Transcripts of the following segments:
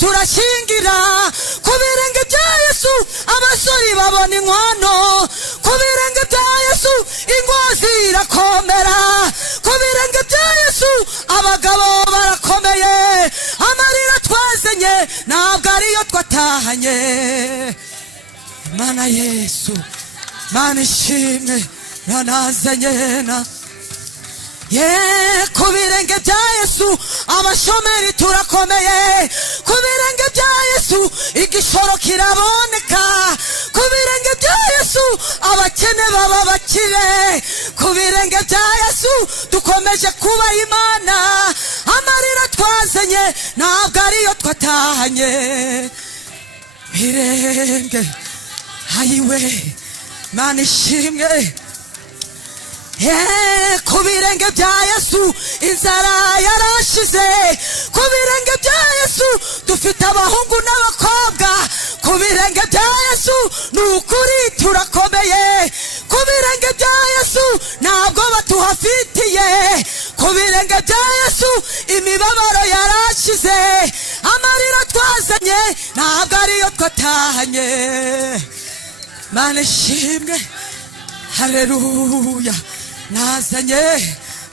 turashingira ku birenge bya Yesu abasore babona inkwano ku birenge bya Yesu ingo zirakomera ku birenge bya Yesu abagabo barakomeye amarira twazenye ntabwo ariyo twatahanye Mana Yesu Mana ishimwe nanazanye na ku birenge bya Yesu abashomeri turakomeye ku birenge bya Yesu igishoro kiraboneka ku birenge bya Yesu abakene baba bakire ku birenge bya Yesu dukomeje kuba Imana amarira twazenye ntabwo ariyo twatahanye birenge hayiwe Mana ishimwe ku birenge bya Yesu inzara yarashize ku birenge bya Yesu dufite abahungu n'abakobwa ku birenge bya Yesu nukuri turakomeye ku birenge bya Yesu ntabwo batuhafitiye ku birenge bya Yesu imibabaro yarashize amarira twazanye ntabwo ariyo twatahanye Mana ishimwe haleluya nazanye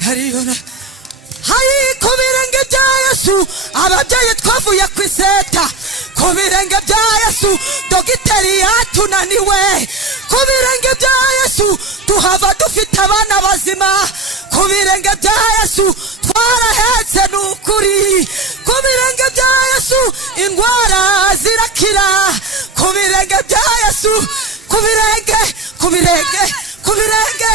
hariyona hayi ku birenge bya Yesu ababyeyi twavuye ku iseta ku birenge bya Yesu dogiteri yatunaniwe ku birenge bya Yesu tuhava dufite abana bazima ku birenge bya Yesu twarahetse nukuri ku birenge bya Yesu indwara zirakira ku birenge bya Yesu ku birenge ku birenge ku birenge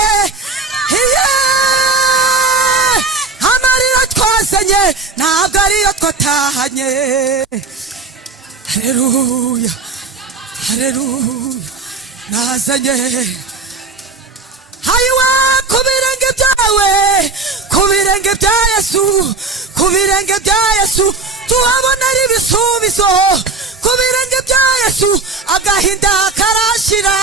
amarira twazanye ntabwo ariyo twatahanye haleluya haleluya nazanye hayiwe ku birenge byawe ku birenge bya Yesu ku birenge bya Yesu tuhabonera ibisubizo ku birenge bya Yesu agahinda karashira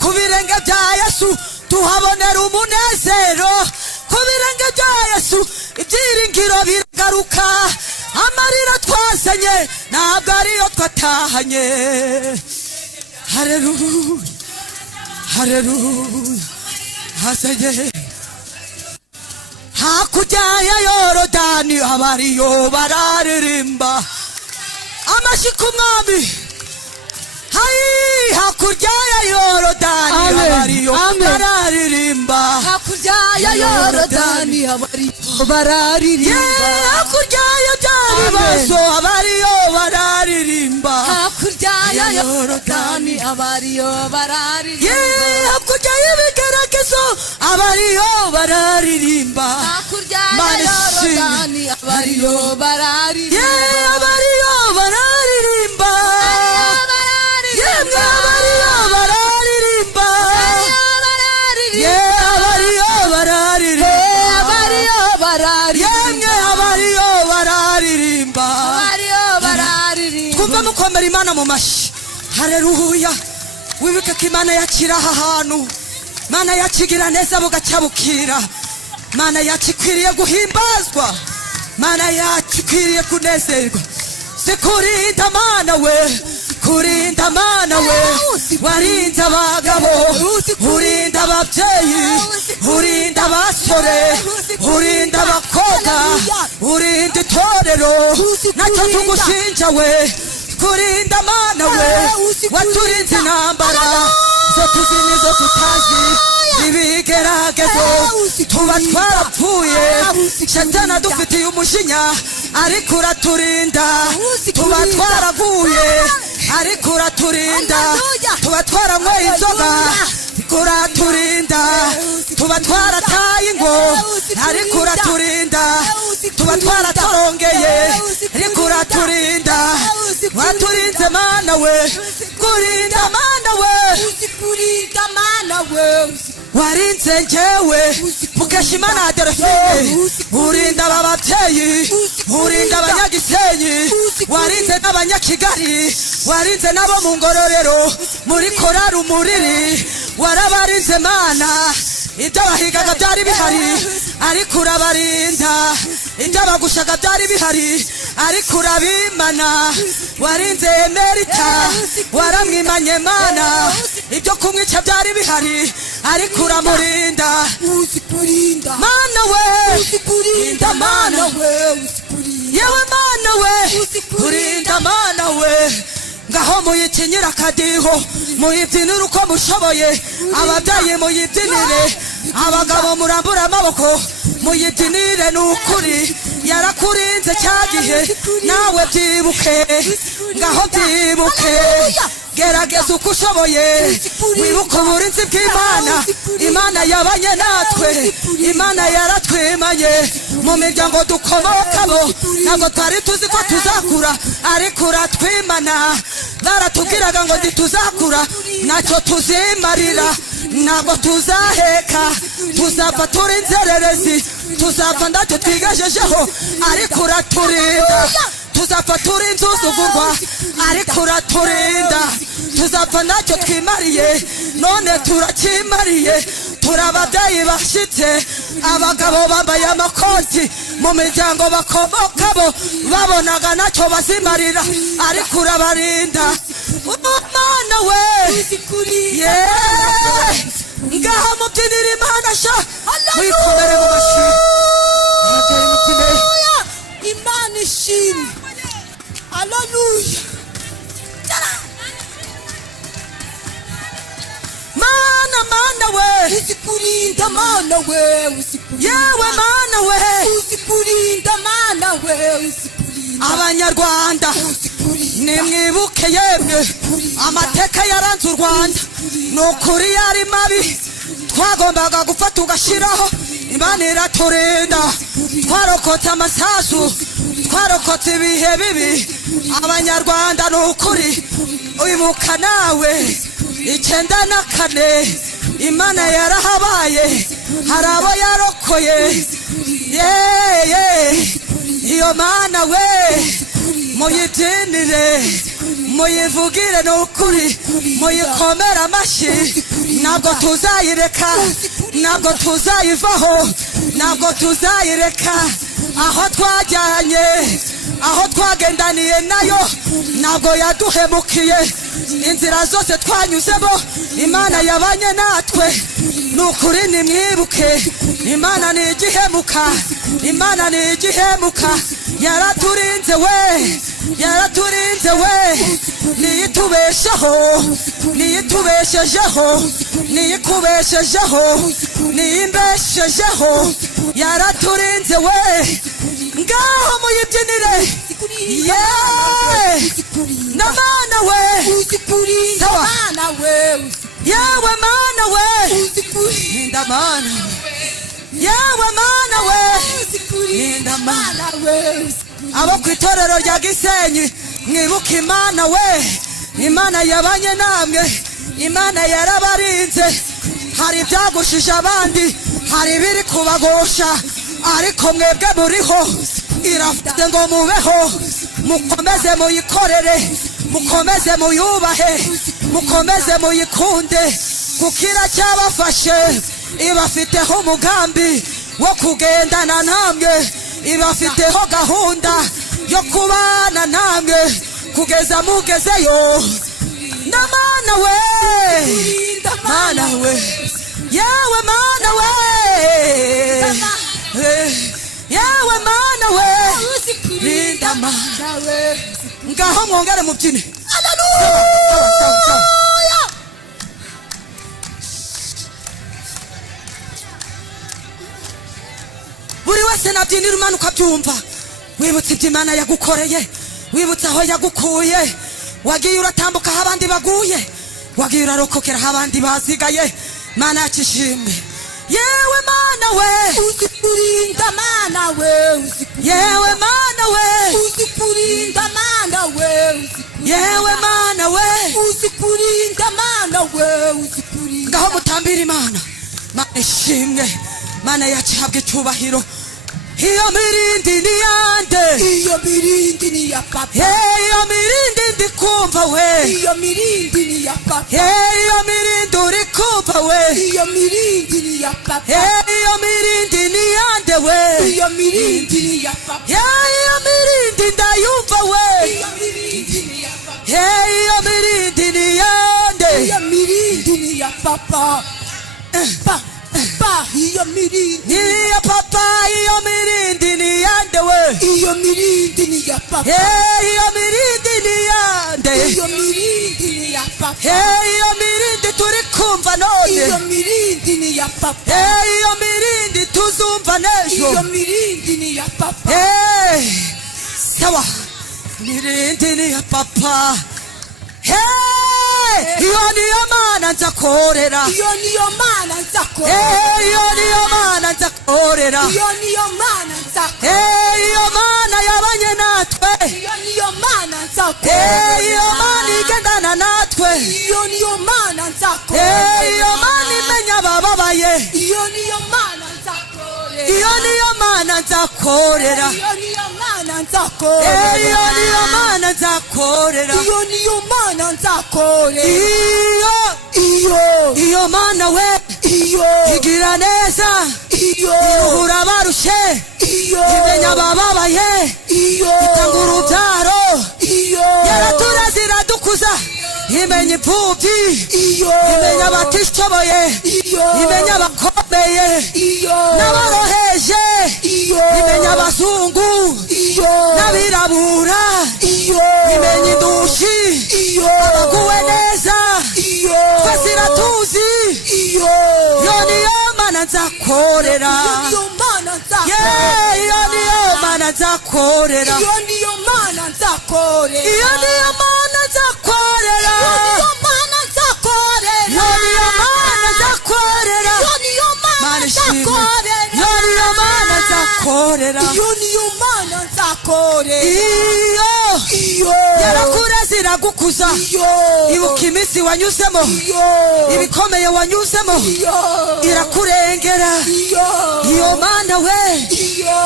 ku birenge bya Yesu tuhabonera umunezero ku birenge bya Yesu ibyiringiro biragaruka amarira twazanye ntabwo ariyo twatahanye haleluya haleluya hazanye hakurya ya Yorodani abariyo bararirimba amashyi ku mwami hayi hakurya ya Yorodani abariyo bararirimba hakurya ya Yorodani abariyo bararirimba hakurya ya Byaribazo abariyo bararirimba hakurya ya Yorodani abariyo bararirimba hakurya y'ibigeragezo abariyo bararirimba hakurya ya Yorodani abariyo bararirimba abariyo bararirimba yemwe abariyo bararirimba abariyo bararirimba yemwe abariyo bararirimba twumve mukomera Imana mu mashyi haleluya wibuke ko Imana yakira aha hantu Mana yakigira neza bugacya bukira Mana yakikwiriye guhimbazwa Mana yakikwiriye kunezerwa sikurinda Mana we kurinda Mana we warinda abagabo urinda ababyeyi urinda abasore urinda abakobwa urinda itorero nacyo tugushinja we kurinda Mana we waturinze intambara zo tuzi nizo tutazi ibigeragezo tuba twarapfuye shatana dufitiye umujinya ariko uraturinda tuba twaraguye ariko uraturinda tuba twaranyweye inzoga uraturinda tuba twarataye ingo ariko uraturinda tuba twaratorongeye ariko uraturinda waturinze Mana we kurinda Mana we kurinda Mana we warinze njyewe Mukeshimana Adelphine urinda aba babyeyi urinda abanyagisenyi warinze n'abanyakigali warinze nabo mu ngororero muri korari umuriri warabarinze Mana ibyo bahigaga byari bihari ariko urabarinda ibyo bagushaga byari bihari ariko urabimana warinze emerita waramwimanye mana ibyo kumwica byari bihari ariko uramurinda mana we urinda mana yewe mana we urinda mana we ngaho muyikenyera akadiho muyibyinire uko mushoboye ababyeyi muyibyinire abagabo murambura amaboko muyibyinire n'ukuri yarakurinze cya gihe nawe byibuke ngaho byibuke gerageza uko ushoboye wibuke uburinzi bw'Imana Imana yabanye natwe Imana yaratwimanye mu miryango dukomokamo ntabwo twari tuzi ko tuzakura ariko uratwimana baratubwiraga ngo ntituzakura ntacyo tuzimarira ntabwo tuzaheka tuzapfa turi inzererezi tuzapfa ntacyo twigejejeho ariko uraturinda tuzapfa turi insuzugurwa ariko uraturinda tuzapfa ntacyo twimariye none turakimariye turi ababyeyi bashyitse abagabo bambaye amakoti mu miryango bakomokamo babonaga ntacyo bazimarira ariko urabarinda Mana we ngaho mubyinire Imana sha wikomere mu mashyi Imana ishimwe haleluya mana we uzikurinda mana we yewe mana we uzikurinda mana we uzikurinda abanyarwanda nimwibuke yemwe amateka yaranze u Rwanda nukuri yari mabi twagombaga gufata ugashiraho Imana iraturinda twarokotse amasasu twarokotse ibihe bibi abanyarwanda nukuri uyibuka nawe 94 Imana yarahabaye harabo yarokoye iyo Mana we muyibyinire muyivugire n'ukuri muyikomera amashyi ntabwo tuzayireka ntabwo tuzayivaho ntabwo tuzayireka aho twajyanye aho twagendaniye nayo ntabwo yaduhemukiye inzira zose twanyuzemo Imana yabanye natwe nukuri nimwibuke Imana ni igihemuka Imana ni igihemuka yaraturinze we niyitubeshaho niyitubeshejeho niyikubeshejeho niyimbeshejeho yaraturinze we ngaho muyibyinire na Mana we yewe Mana we ninda Mana yewe Mana we ninda Mana abo ku itorero rya Gisenyi mwibuke Imana we Imana yabanye namwe Imana yarabarinze hari ibyagushije abandi hari biri kubagosha ariko mwebwe muriho irafite ngo mubeho mukomeze muyikorere mukomeze muyubahe mukomeze muyikunde kukira cyabafashe ibafiteho umugambi wo kugendana namwe ibafiteho gahunda yo kubana namwe kugeza mugezeyo na Mana we Mana we yewe Mana we yewe Mana we rinda Mana we ngaho mwongere mubyine haleluya buri wese nabyinira Imana ukabyumva wibutse ibyo Imana yagukoreye wibutse aho yagukuye wagiye uratambuka aho abandi baguye wagiye urarokokera aho abandi bazigaye Mana yakishimwe yewe Mana we uzikurinda Mana we yewe Mana we uzikurinda Mana we yewe Mana we uzikurinda Mana we uzikurinda ngaho mutambira Imana Mana ishimwe Mana yacihabwe icyubahiro iyo mirindi ni yande iyo mirindi ni ya papa iyo mirindi ndi kumva we iyo mirindi ni ya papa iyo mirindi uri kumva we iyo mirindi ni ya papa iyo mirindi ni yande we iyo mirindi ni ya papa iyo mirindi papa iyo mirindi ni ya papa iyo mirindi ni yande we iyo mirindi ni ya papa iyo mirindi ni yande iyo mirindi ni ya papa iyo mirindi turi kumva none iyo mirindi ni ya papa iyo mirindi tuzumva nejo iyo mirindi ni ya papa sawa mirindi ni ya papa iyo niyo mana nzakorera iyo niyo mana nzakorera iyo niyo mana nzakorera iyo niyo mana nzakorera iyo mana yabanye natwe iyo niyo mana nzakorera iyo mana igendana natwe iyo niyo mana nzakorera iyo mana imenya abababaye iyo niyo mana nzakorera iyo niyo mana nzakorera iyo niyo mana nzakorera iyo niyo mana nzakorera iyo niyo mana nzakorera iyo mana we igira neza iruhura abarushe imenya abababaye itanga urubyaro yaratureze iradukuza imenya imfubyi imenya abatishoboye imenya abakomeye n'aboroheje imenya abazungu n'abirabura imenya indushi abaguwe neza twese iratuzi iyo niyo mana nzakorera iyo niyo mana nzakorera iyo niyo mana nzakorera iyo niyo mana nzakorera iyo mana nzakorera iyo niyo mana nzakorera iyo niyo mana nzakorera iyo niyo mana nzakorera iyo niyo mana nzakorera iyo yarakureze iragukuza ibuka iminsi wanyuzemo ibikomeye wanyuzemo irakurengera iyo mana we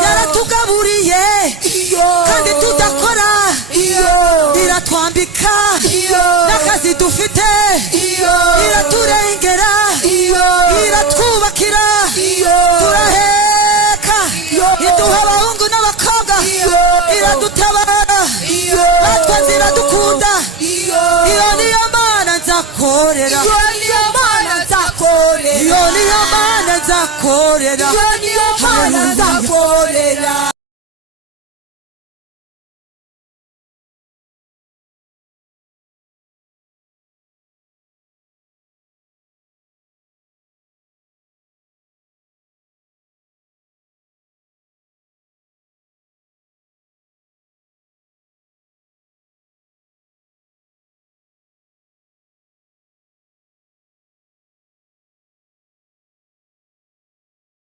yaratugaburiye kandi tudakora iratwambika n'akazi dufite iraturengera iratwubakira turaheka iduha abahungu n'abakobwa iradutabara natwe ziradukunda iyo niyo mana nzakorera iyo niyo mana nzakorera iyo niyo mana nzakorera iyo niyo mana nzakorera